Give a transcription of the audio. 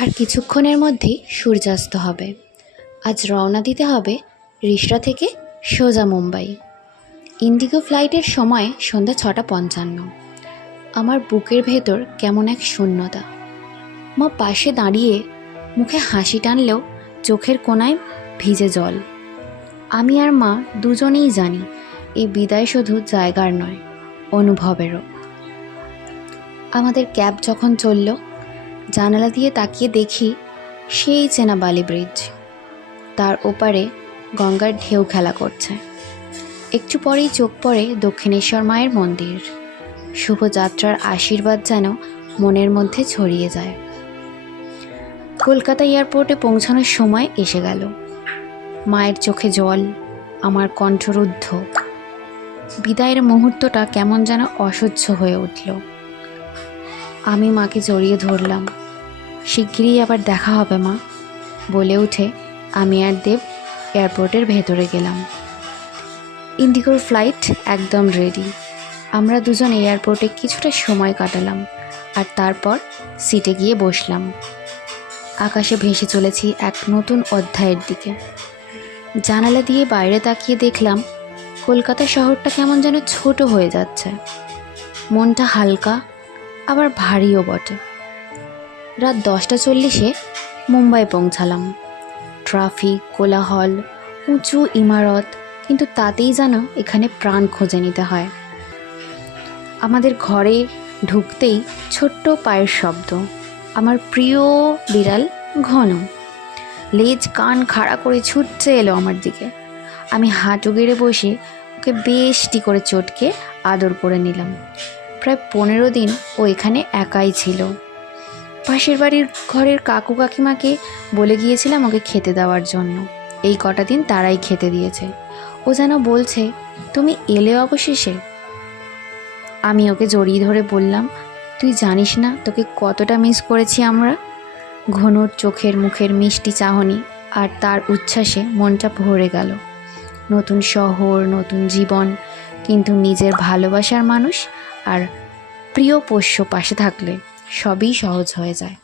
আর কিছুক্ষণের মধ্যেই সূর্যাস্ত হবে। আজ রওনা দিতে হবে রিষড়া থেকে সোজা মুম্বাই। ইন্ডিগো ফ্লাইটের সময় সন্ধ্যা 6:55। আমার বুকের ভেতর কেমন এক শূন্যতা। মা পাশে দাঁড়িয়ে মুখে হাসি টানলেও চোখের কোণায় ভিজে জল। আমি আর মা দুজনেই জানি এই বিদায় শুধু জায়গার নয়, অনুভবেরও। আমাদের ক্যাব যখন চলল, জানালা দিয়ে তাকিয়ে দেখি সেই চেনা বালি ব্রিজ। তার ওপারে গঙ্গার ঢেউ খেলা করছে। একটু পরেই চোখ পড়ে দক্ষিণেশ্বর মায়ের মন্দির। শুভযাত্রার আশীর্বাদ যেন মনের মধ্যে ছড়িয়ে যায়। কলকাতা এয়ারপোর্টে পৌঁছানোর সময় এসে গেল। মায়ের চোখে জল, আমার কণ্ঠরুদ্ধ। বিদায়ের মুহূর্তটা কেমন যেন অসহ্য হয়ে উঠল। আমি মাকে জড়িয়ে ধরলাম। শিগগিরই আবার দেখা হবে মা, বলে উঠে আমি আর দেব এয়ারপোর্টের ভেতরে গেলাম। ইন্ডিগোর ফ্লাইট একদম রেডি। আমরা দুজন এয়ারপোর্টে কিছুটা সময় কাটালাম, আর তারপর সিটে গিয়ে বসলাম। আকাশে ভেসে চলেছি এক নতুন অধ্যায়ের দিকে। জানালা দিয়ে বাইরে তাকিয়ে দেখলাম কলকাতা শহরটা কেমন যেন ছোট হয়ে যাচ্ছে। মনটা হালকা, আবার ভারীও বটে। রাত 10:40 মুম্বাই পৌঁছালাম। ট্রাফিক, কোলাহল, উঁচু ইমারত, কিন্তু তাতেই যেন এখানে প্রাণ খুঁজে নিতে হয়। আমাদের ঘরে ঢুকতেই ছোট্ট পায়ের শব্দ। আমার প্রিয় বিড়াল ঘন লেজ কান খাড়া করে ছুটছে এলো আমার দিকে। আমি হাঁটু গেড়ে বসে ওকে বেশটি করে চটকে আদর করে নিলাম। প্রায় 15 দিন ও এখানে একাই ছিল। পাশের বাড়ির ঘরের কাকু কাকিমাকে বলে গিয়েছিলাম ওকে খেতে দেওয়ার জন্য। এই কটা দিন তারাই খেতে দিয়েছে। ও যেন বলছে, তুমি এলে অবশেষে। আমি ওকে জড়িয়ে ধরে বললাম, তুই জানিস না তোকে কতটা মিস করেছি আমরা। ঘনুর চোখের মুখের মিষ্টি চাহনি আর তার উচ্ছ্বাসে মনটা ভরে গেল। নতুন শহর, নতুন জীবন, কিন্তু নিজের ভালোবাসার মানুষ আর প্রিয় পোষ্য পাশে থাকলে সবই সহজ হয়ে যায়।